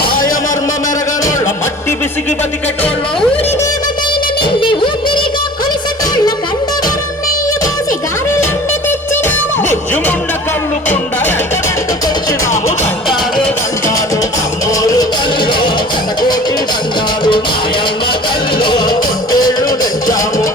మాయమర్మ మెరగనోళ్ళ మట్టి బిసిగి బతికెటోళ్ళ ఊరి దేవతైన నిన్నే ఊపిరిగా కొలిసెటోళ్ళ కండవరం నెయ్యి పోసి గారెలన్నీ తెచ్చినాము. బుజ్జుముండ కళ్ళు కుండ ఎండబెట్టుకొచ్చినాము. దండాలు దండాలు అమ్మోరు తల్లిలో శతకోటి దండాలు మాయమ్మ తల్లిలో పొట్టేళ్ళు తెచ్చాము.